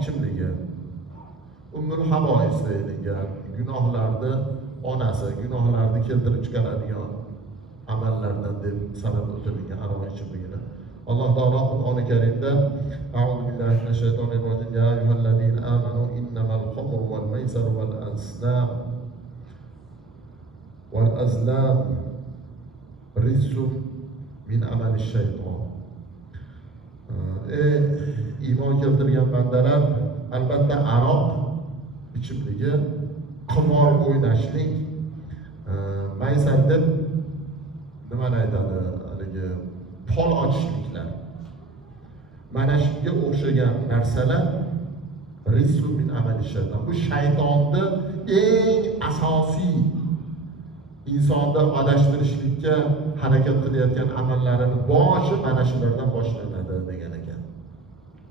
bichimligi, umrul habois deyilgan gunohlarni onasi, gunohlarni keltirib chiqaradigan amallardan deb sanab o'tilgan aroq ichimligini Alloh taolo Qur'oni Karimda A'udhu billahi minash shaytonir rojim ya ayyuhallazina amanu innamal khamru wal maisir wal azlam rizqun min amalish shayton. Iymon keltirgan bandalar, albatta aroq ichimligi, qimor o'ynashlik, maysar deb nimani aytadi, haligi pol ochishliklar. Mana shunga o'xshagan narsalar rizqun min amalish shayton. Bu shaytonni eng asosiy insonni adashtirishlikka harakat qilayotgan amallarini boshi mana shulardan boshlanadi degan ekan.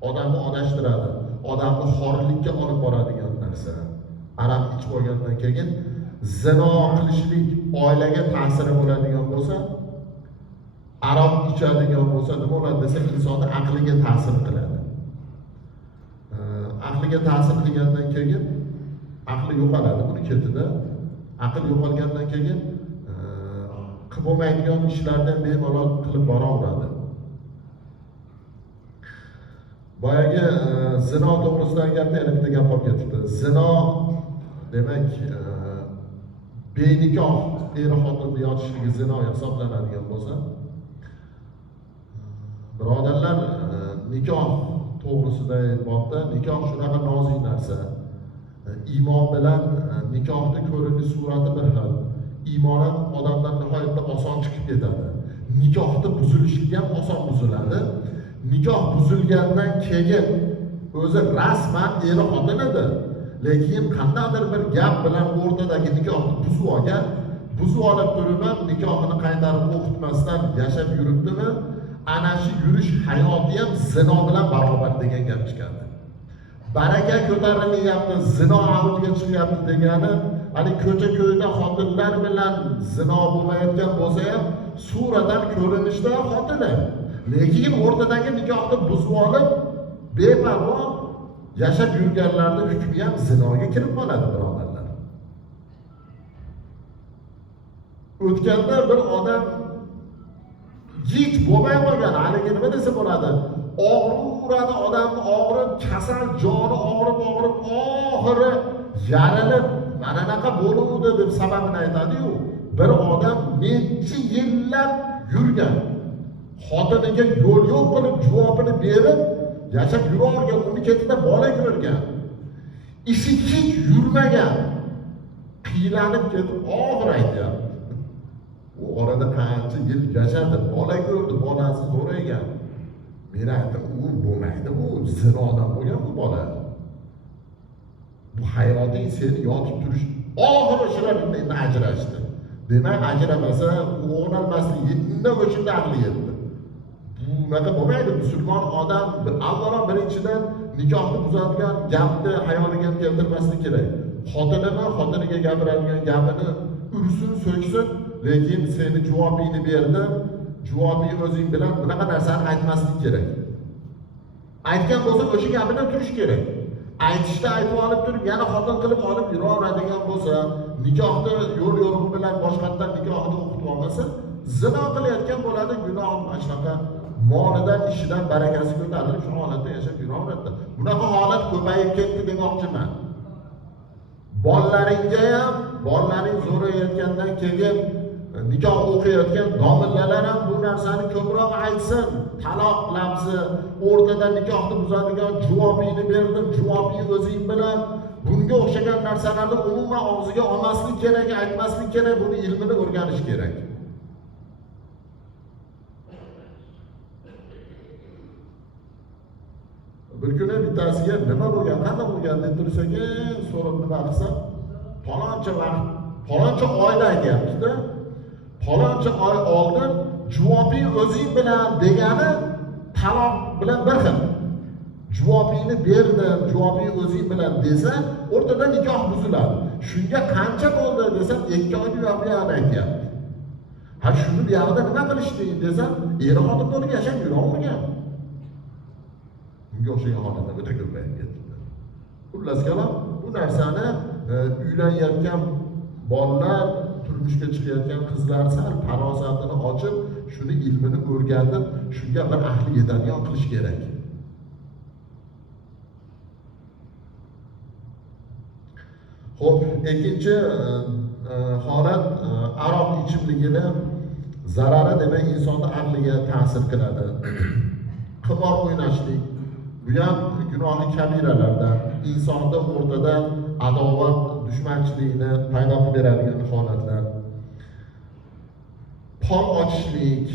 Odamni adashtiradi, odamni xorlikka olib boradigan narsa. Aroq ichib olgandan keyin zino qilishlik oilaga ta'siri bo'ladigan bo'lsa, aroq ichadigan bo'lsa nima bo'ladi desa, insonni aqliga ta'sir qiladi. Aqliga ta'sir qilgandan keyin aqli yo'qoladi buni ketida. Aql yo'qolgandan keyin qilib bo'lmaydigan ishlardan bemalol qilib boraveradi. Boyagi zino to'g'risidagi gapda yana bitta gap olib ketibdi. Zino demak benikoh er-xotinni yotishligi zino hisoblanadigan bo'lsa, birodarlar, nikoh to'g'risidagi bobda nikoh shunaqa nozik narsa. Iymon bilan nikohni ko'rinish surati bir xil. Iymon ham odamdan nihoyatda oson chiqib ketadi. Nikohni buzilishligi ham oson buziladi. Nikoh buzilgandan keyin o'zi rasman er-xotin edi. Lekin qandaydir bir gap bilan o'rtadagi nikohni buzib olib turib ham nikohini qaytarib o'qitmasdan yashab yuribdimi? Ana shu yurish hayoti ham zino bilan barobar degan gap chiqadi. Baraka ko'tarilyapti, zino avjiga chiqyapti degani, hani ko'cha-ko'yda xotinlar bilan zino bo'lmayotgan bo'lsa ham suratan ko'rinishda xotini. Lekin o'rtadagi nikohni buzib olib, beparvo yashab yurganlarning hukmi ham zinoga kirib qoladi, birodarlar. O'tganda bir odam hech bo'lmay qolgan, haligi nima desa bo'ladi? Og'rib odamni og'rib, kasal joni og'rib, oxiri yarilib, mana bunaqa bo'luvdi deb sababini aytadi-yu. Bir odam necha yillab yurgan, xotiniga yo'l yo'q qilib javobini berib, yashab yuravergan, uni ketida bola ko'rgan. Ishi hech yurmagan, qiylanib ketib og'ir aytyapti. U orada qancha yil yashadi, bola ko'rdi, bolasi zo'raygan. Men aytdim, u bo'lmaydi, bu zinodan bo'lgan bu bola. Bu hayoting seni yotib turish. Oxiri shular endi ajrashdi. Demak, ajramasa, u o'rnalmasligi endi o'shunda aqli yetdi. Bunaqa bo'lmaydi. Musulmon odam avvalo birinchidan nikohni buzadigan gapni hayoliga keltirmaslik kerak. Xotiniga gapiradigan gapini ursin, so'ksin, lekin seni javobingni berdi. Javobing o'zing bilan bunaqa narsani aytmaslik kerak. Aytgan bo'lsa o'sha gapida turish kerak. Aytishda aytib olib turib, yana xotin qilib olib yuraveradigan bo'lsa, nikohni yo'l-yo'riq bilan boshqatdan nikohni o'qitib olmasa, zino qilayotgan bo'ladi, gunoh shunaqa molidan, ishidan barakasi ko'tarilib, shu holatda yashab yuraveradi. Bunaqa holat ko'payib ketdi demoqchiman. Bolalaring zo'rayotgandan keyin nikoh o'qiyotgan domillalar ham bu narsani ko'proq aytsin. Taloq lafzi, o'rtada nikohni buzadigan javobingni berdim, javobing o'zing bilan. Bunga o'xshagan narsalarni umuman og'ziga olmaslik kerak, aytmaslik kerak, buni ilmini o'rganish kerak. Bir kuni bittasiga nima bo'lgan, qanday bo'lgan deb tursa ekan, so'rab nima qilsam, faloncha oyda aytyapti-da. Faloncha oy oldin javobing o'zing bilan degani taloq bilan bir xil. Javobingni berdim, javobing o'zing bilan desa, o'rtada nikoh buziladi. Shunga qancha bo'ldi desam, 2 oy buyog'iga aytyapti. Ha, shuni buyog'ida nima qilishding desam, er-xotin bo'lib yashab yuravergan. Bunga o'xshagan holatlar o'ta ko'payib ketdi. Xullas kalom, bu narsani uylanayotgan bolalar, turmushga chiqayotgan qizlar sal farosatini ochib, shuni ilmini o'rganib, shunga bir ahli yetadigan qilish kerak. Xo'p, ikkinchi holat aroq ichimligini zarari demak insonni aqliga ta'sir qiladi. Qimor o'ynashlik bu ham gunohi kabiralardan, insonda o'rtada adovat, dushmanchilikni paydo qilib beradigan holatlar. Pol ochishlik,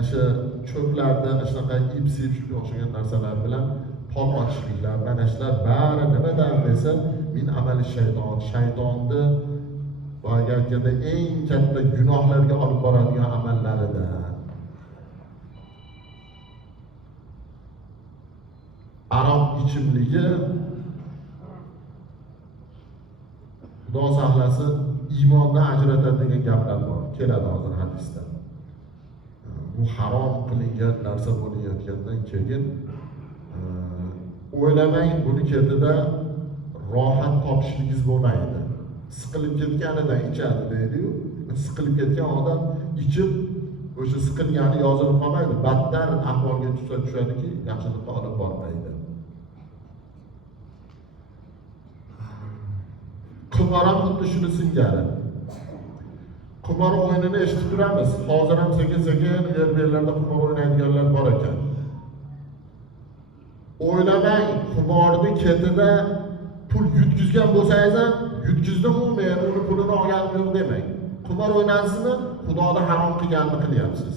o'sha cho'plarda shunaqa ipsib shunga o'xshagan narsalar bilan pol ochishliklar, mana shular bari nimadan desa, min amali shayton, shaytonni boyagi aytganda eng katta gunohlarga olib boradigan amallaridan. Aroq ichimligi Xudo saqlasin iymondan ajratadi degan gaplar bor, keladi hozir hadisda. Bu harom qilingan narsa bo'layotgandan keyin o'ylamang buni ketida rohat topishligingiz bo'lmaydi. Siqilib ketganidan ichadi deydi-yu. Siqilib ketgan odam ichib o'sha siqilgani yozilib qolmaydi, battar ahvolga tushadiki, yaxshilikqa olib bormaydi. Qimor ham xuddi shuni singari. Qimor o'yinini eshitib turamiz. Hozir ham sekin-sekin yer-berlarda qimor o'ynaydiganlar bor ekan. O'ylamang, qimorni ketida pul yutkizgan bo'lsangiz ham, yutkizdim-u men uni pulini olganim yo'q demang. Qimor o'ynaysizmi? Xudoning harom qilganini qilyapsiz.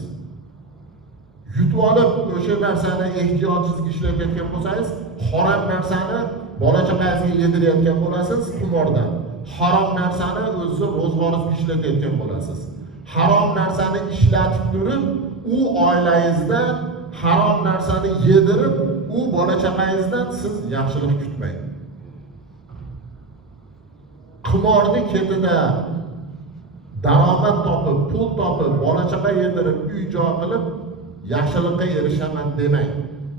Yutib olib o'sha narsani ehtiyotsizga ishlayotgan bo'lsangiz, harom narsani bola chaqangizga yedirayotgan bo'lasiz qimordan. Harom narsani o'zingiz ro'zg'oringizga ishlatayotgan bo'lasiz. Harom narsani ishlatib turib, u oilangizdan harom narsani yedirib, u bola chaqangizdan siz yaxshilik kutmang. Qimorni ketida daromad topib, pul topib, bola chaqa yedirib, uy-joy qilib yaxshilikqa erishaman demang.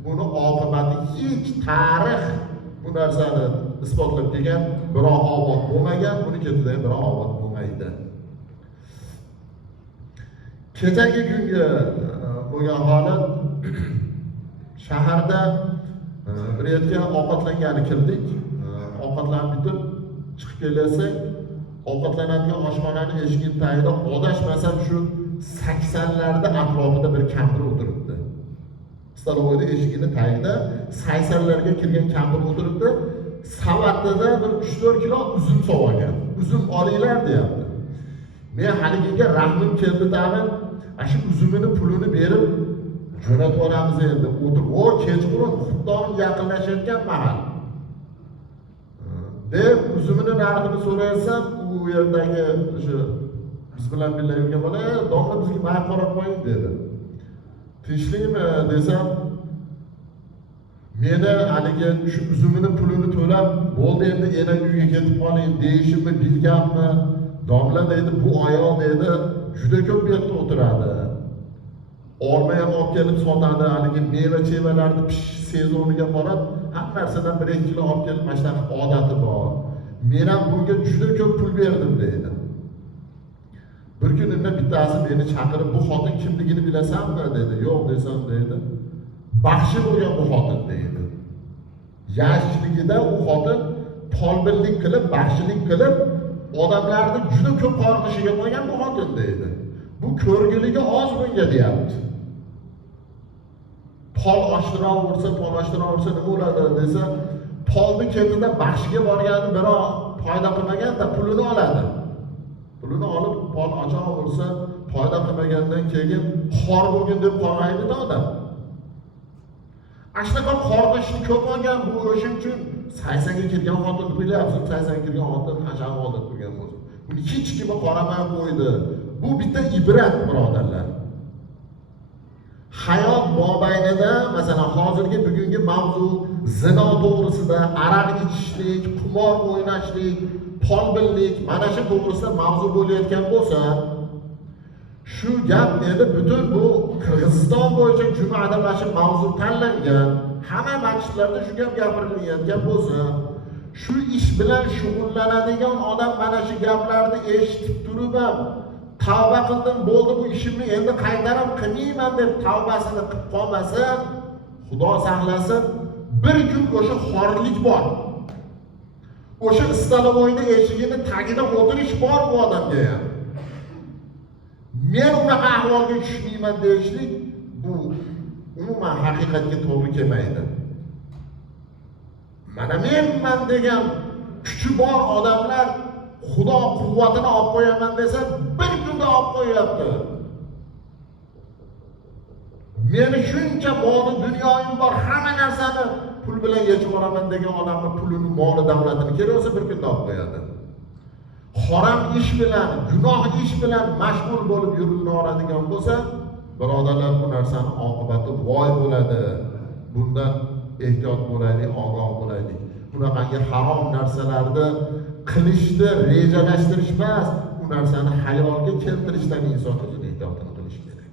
Buni oqibati hech tarix bu narsani isbotlab kelgan, biror obod bo'lmagan, buni ketida ham biror obod bo'lmaydi. Kechagi kunga bo'lgan holat shaharda bir yerga ovqatlangani kirdik. Ovqatlanib bitib chiqib kelasak, ovqatlanadigan oshxonaning eshigini tagida odashmasam shu 80larda atrofida bir kampir o'tiribdi. Stalovoyda eshigini tagida 80larga kirgan kampir o'tiribdi. Savatda bir 3-4 kilo uzum sog'agan. Uzum olinglar deyapti. Men haligiga rahmim keldi tag'in, shu uzumini pulini berib jo'natib olamiz endi. O'tirib, o kechqurun Xudoning yaqinlashayotgan mahal. Deb uzumini narxini so'rasam, u yerdagi o'sha biz bilan birga yurgan bola, "Domla bizga may qarab qo'ying" dedi. "Tinchlikmi?" desam, meni haligi shu uzumini pulini to'lab, "Bo'ldi endi yana uyga ketib qoling" deyishimni bilganmi? Domla dedi, "Bu ayol dedi, juda ko'p bu yerda o'tiradi. Olma ham olib kelib sotadi, haligi meva-chevalarni pishish sezoniga borib, har narsadan 1-2 kilo olib kelib mashtaqa odati bor. Men ham bunga juda ko'p pul berdim" dedi. Bir kunimda bittasi meni chaqirib, "Bu xotin kimligini bilasanmi?" dedi. "Yo'q" desam dedi. "Baxshi bo'lgan bu xotin" dedi. Yoshligida u xotin polbinlik qilib, baxshilik qilib, odamlarni juda ko'p qorqishiga qo'ygan bu xotin dedi. Bu ko'rgiligi oz bunga deyapti. Pol oshtiraversa nima bo'ladi desa, polni ketida baxshiga borgani biror foyda qilmaganda pulini oladi. Pulini olib pol ochaversa, foyda qilmagandan keyin xor bo'lgin deb qolmaydi-da odam. Ashnaqa qorqishni ko'p olgan bu o'sha uchun 80ga kirgan xotin bilyapsiz, 80ga kirgan xotin ashaq odat bo'lgan bo'lsa. Buni hech kim qaramay qo'ydi. Bu bitta ibrat, birodarlar. Hayot mobaynida, masalan, hozirgi bugungi mavzu zino to'g'risida, aroq ichishlik, qimor o'ynashlik, polbinlik, mana shu to'g'risida mavzu bo'layotgan bo'lsa, shu gap endi butun bu Qirg'iziston bo'yicha jumada mana shu mavzu tanlangan, hamma masjidlarda shu gap gapirilayotgan bo'lsa, shu ish bilan shug'ullanadigan odam mana shu gaplarni eshitib turib ham tavba qildim, bo'ldi bu ishimni endi qaytarib qilmayman deb tavbasini qilib qolmasa, Xudo saqlasin, bir kun o'sha xorlik bor. O'sha Istalovoyni eshigini tagida o'tirish bor bu odamga ham. Men unaqa ahvolga tushmayman deyishlik bu umuman haqiqatga to'g'ri kelmaydi. Mana menman degan kuchi bor odamlar Xudo quvvatini olib qo'yaman desa, bir kunda olib qo'yapti. Meni shuncha moli dunyoyim bor, hamma narsani pul bilan yechib olaman degan odamni pulini, moli, davlatini kerak bo'lsa bir kunda olib qo'yadi. Harom ish bilan, gunoh ish bilan mashg'ul bo'lib yurilaveradigan bo'lsa, birodarlar, bu narsani oqibati voy bo'ladi. Bundan ehtiyot bo'laylik, ogoh bo'laylik. Bunaqangi harom narsalarni qilishni rejalashtirish emas, bu narsani hayolga keltirishdan inson o'zini ehtiyotini qilish kerak.